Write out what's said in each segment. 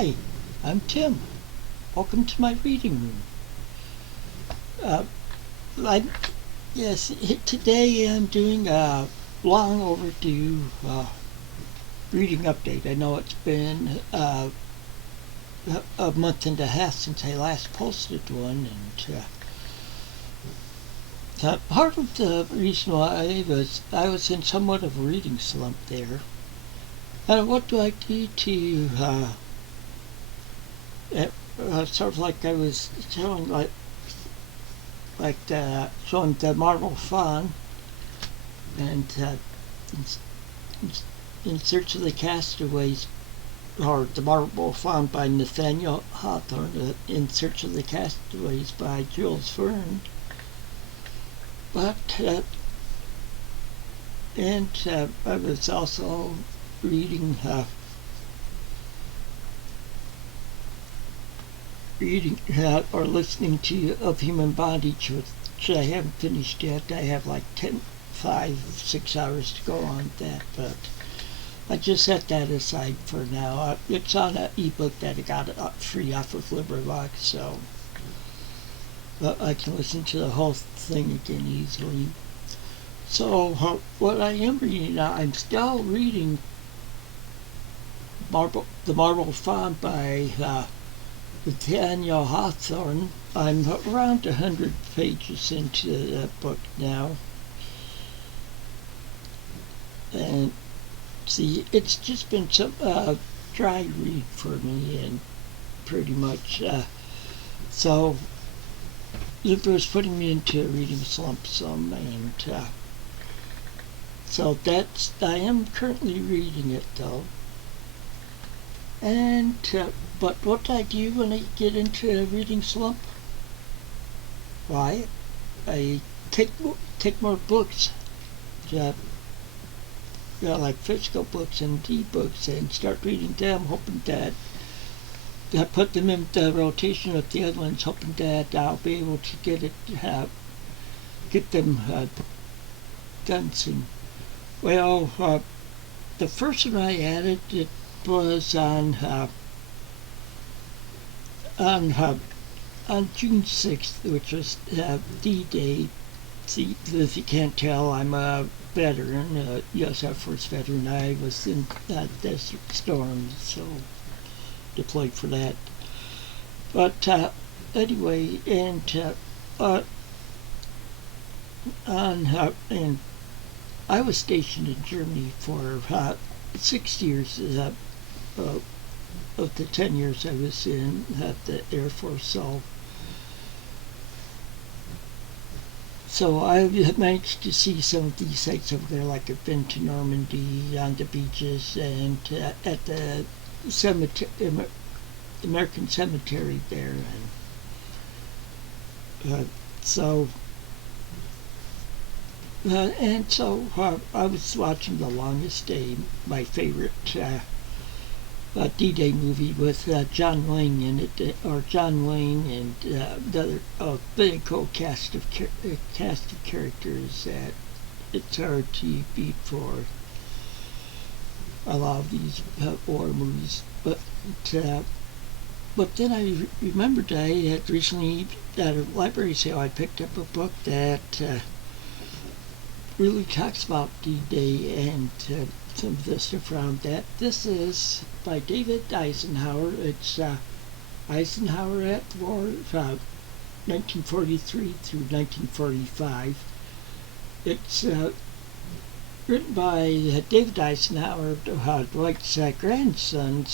Hi, I'm Tim. Welcome to my reading room. Uh, I, yes, today I'm doing a long overdue reading update. I know it's been a month and a half since I last posted one, and part of the reason why I was in somewhat of a reading slump there. What do I do to sort of like I was showing showing the Marvel Faun and in Search of the Castaways, or the Marvel Faun by Nathaniel Hawthorne, In Search of the Castaways by Jules Verne. But I was also reading or listening to Of Human Bondage, which I haven't finished yet. I have like 6 hours to go on that, but I just set that aside for now. It's on an ebook that I got free off of LibriVox, so I can listen to the whole thing again easily. So what I am reading now, I'm still reading the Marvel Faun by Nathaniel Hawthorne. I'm around 100 pages into that book now. And see, it's just been some dry read for me, and pretty much so it was putting me into a reading slump some, and so I am currently reading it though. And but what I do when I get into a reading slump? Why, I take more books, like physical books and e-books, and start reading them, hoping that I put them in the rotation with the other ones, hoping that I'll be able to get them done soon. Well, the first one I added, it was on June 6th, which was D-Day. See, if you can't tell, I'm a veteran, U.S. Air Force veteran. I was in Desert Storm, so deployed for that. But anyway, and I was stationed in Germany for 6 years of the 10 years I was in the Air Force. So I managed to see some of these sites over there, like I've been to Normandy, on the beaches, and at the American cemetery there. And so I was watching The Longest Day, my favorite D-Day movie with John Wayne in it, or John Wayne and the other big cool cast of characters that it's hard to beat for a lot of these war movies. But then I remembered I had recently, at a library sale, I picked up a book that really talks about D-Day and some of the stuff around that. This is by David Eisenhower. It's Eisenhower at War, 1943 through 1945. It's written by David Eisenhower, Dwight's grandson.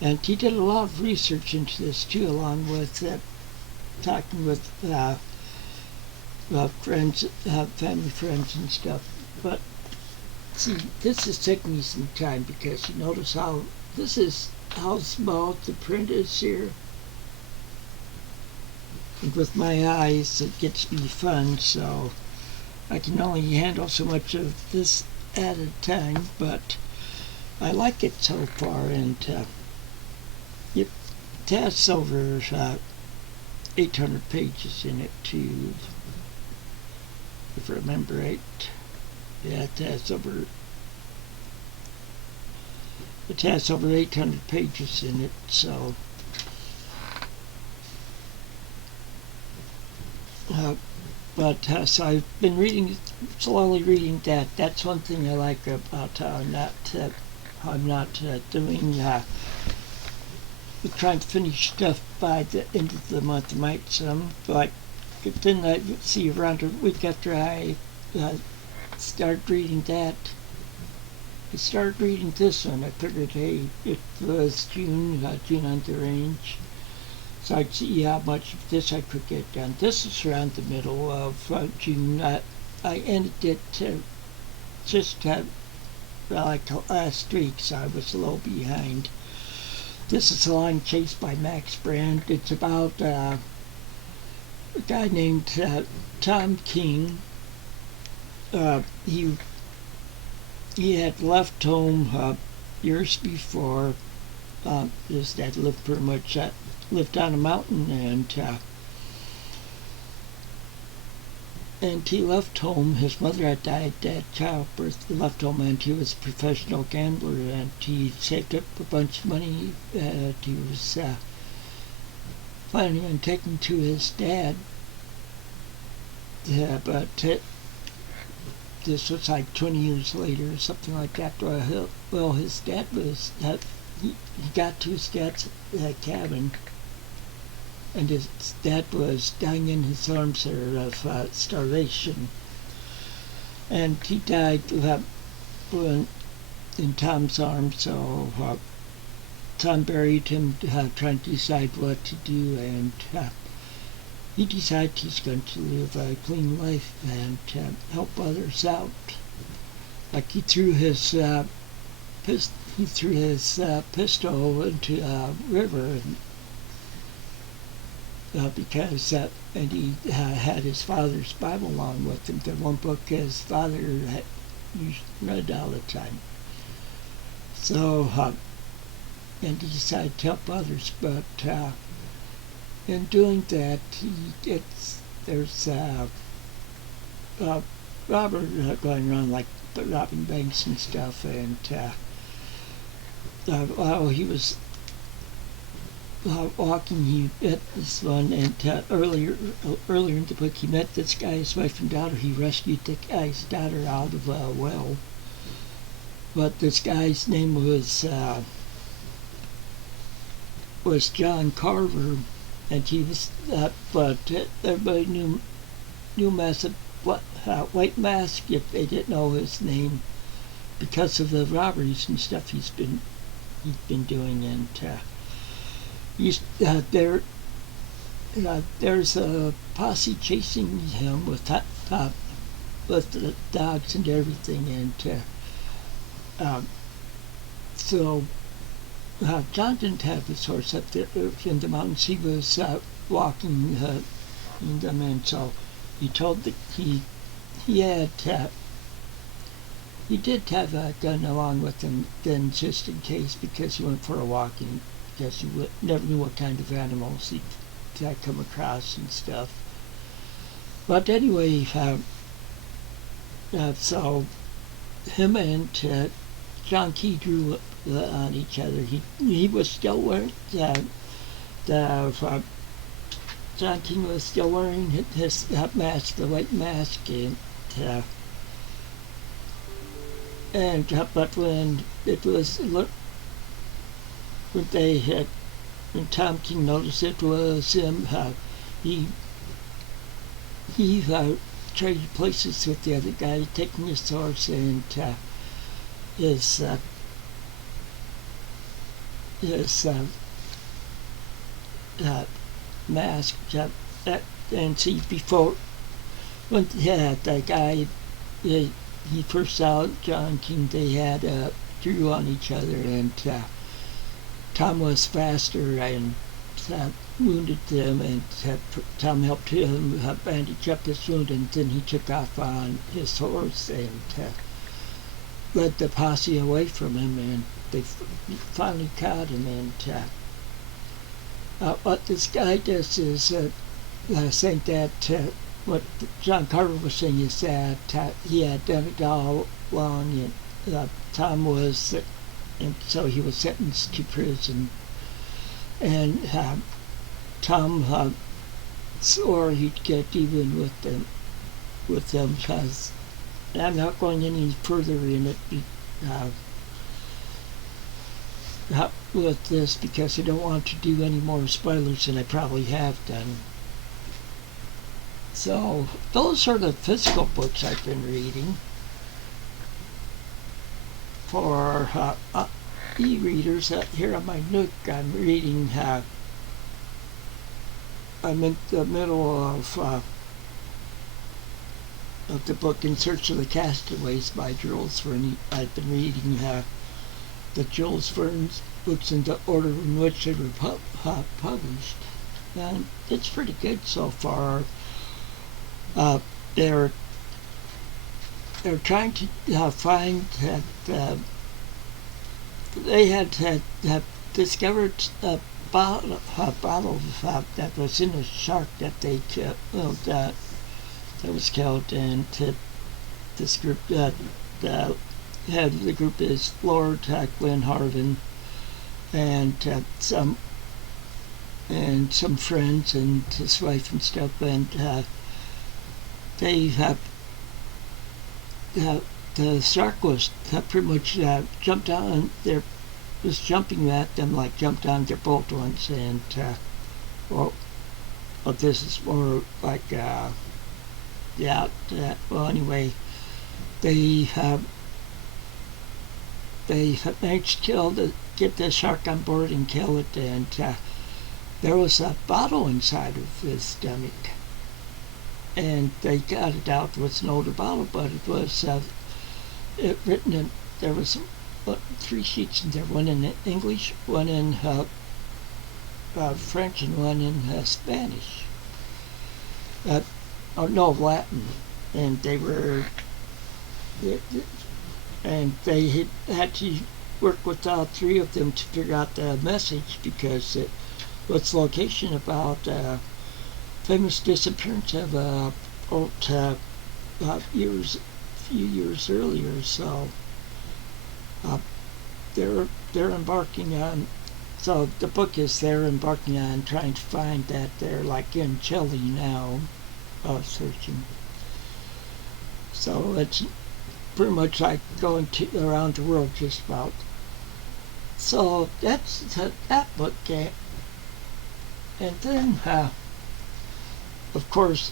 And he did a lot of research into this too, along with talking with friends, family friends and stuff. But see, this is taking me some time, because you notice how small the print is here. And with my eyes, it gets to be fun, so I can only handle so much of this at a time, but I like it so far, and it has over 800 pages in it too, if I remember right. Yeah, it has over It has over 800 pages in it, so so I've been slowly reading that. That's one thing I like about I'm not doing trying to finish stuff by the end of the month. I might some like then I see around a week after I started reading that. I started reading this one. I figured, hey, it was June on the range. So I'd see how much of this I could get done. This is around the middle of June. I ended it just like last week, so I was a little behind. This is A Long Chase by Max Brand. It's about a guy named Tom King. He had left home years before. His dad lived pretty much lived on a mountain, and he left home. His mother had died at childbirth. He left home, and he was a professional gambler, and he saved up a bunch of money that he was planning on taking to his dad. But this was like 20 years later or something like that. Well, his dad was he got to his dad's cabin, and his dad was dying in his arms there of starvation. And he died in Tom's arms, so Tom buried him, trying to decide what to do, and he decided he's going to live a clean life and help others out. Like he threw his pistol into a river, because and he had his father's Bible along with him. The one book his father had read all the time. So and he decided to help others, but in doing that, there's robber going around like robbing banks and stuff, and while he was walking, he met this one, and earlier in the book, he met this guy's wife and daughter. He rescued the guy's daughter out of a well, but this guy's name was John Carver, and he was but everybody knew him as a White Mask if they didn't know his name, because of the robberies and stuff he's been doing. And there's a posse chasing him with the dogs and everything, and so John didn't have his horse up there in the mountains. He was walking in them, and so he told that he did have a gun along with him then, just in case, because he went for a walk, and because he never knew what kind of animals he'd come across and stuff. But anyway, so him and John Key drew on each other. He was still wearing John King was still wearing his mask, the white mask, but when Tom King noticed it was him, he traded places with the other guy, taking his horse and his mask. And see, before when the guy he first saw John King, they had drew on each other, and Tom was faster and wounded them, and Tom helped him bandage up his wound, and then he took off on his horse and led the posse away from him, and they finally caught him. And what this guy does is saying that what John Carver was saying is that he had done it all along, and Tom was and so he was sentenced to prison. And Tom swore he'd get even with them because I'm not going any further in it with this because I don't want to do any more spoilers than I probably have done. So those are the physical books I've been reading. For e-readers, here on my Nook, I'm reading. I'm in the middle of the book In Search of the Castaways by Jules Verne. I've been reading the Jules Verne books in the order in which they were published, and it's pretty good so far. They're trying to find that they had discovered a bottle that was in a shark that they killed, that was killed, and this group the head of the group is Lord Glenharvan and some friends and his wife and stuff, and they have the shark was pretty much jumped on their was jumping at them, like jumped on their boat once, and well, this is more like well, anyway, they managed to get the shark on board and kill it, and there was a bottle inside of his stomach, and they got it out. It was an older bottle, but it was written in, there was 3 sheets in there, one in English, one in French, and one in Spanish. Latin. And they were, and they had to work with all 3 of them to figure out the message, because it was location about famous disappearance of a boat few years earlier. So they're embarking on. So the book is they're embarking on trying to find that. They're like in Chile now, searching. So it's pretty much like going around the world just about. So that's that book. And then, of course,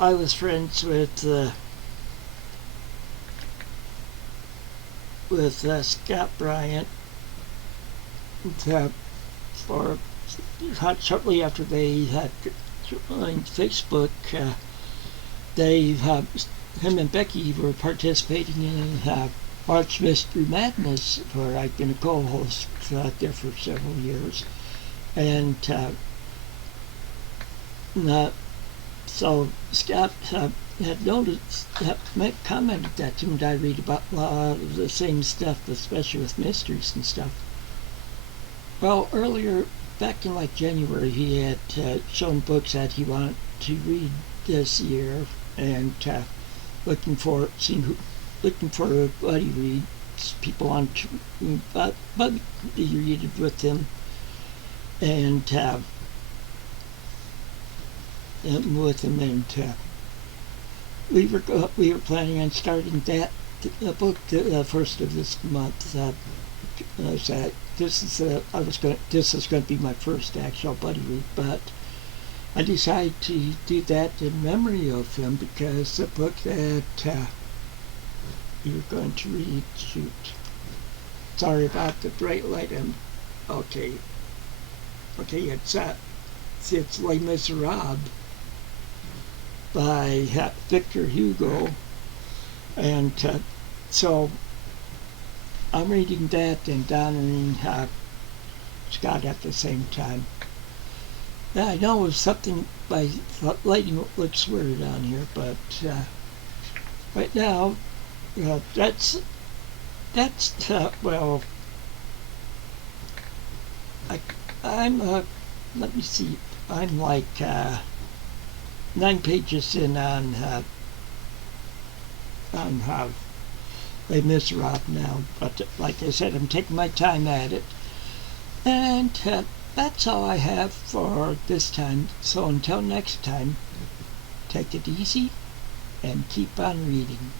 I was friends with Scott Bryant for shortly after they had joined Facebook. Him and Becky were participating in March Mystery Madness, where I've been a co-host there for several years, and so Scott had noticed, commented that to me, and I read about a lot of the same stuff, especially with mysteries and stuff. Well, earlier, back in like January, he had shown books that he wanted to read this year, and looking for buddy reads. People want to buddy read it with him, and we were planning on starting that book the first of this month. This is going to be my first actual buddy read, but I decided to do that in memory of him, because the book that we were going to read, sorry about the bright light. Okay, it's Les Miserables by Victor Hugo, and so I'm reading that and honoring Scott at the same time. Yeah, I know it was something by lighting looks weird on here, but right now that's well, I'm let me see, I'm like 9 pages in on I miss Rob now, but like I said, I'm taking my time at it. And that's all I have for this time. So until next time, take it easy and keep on reading.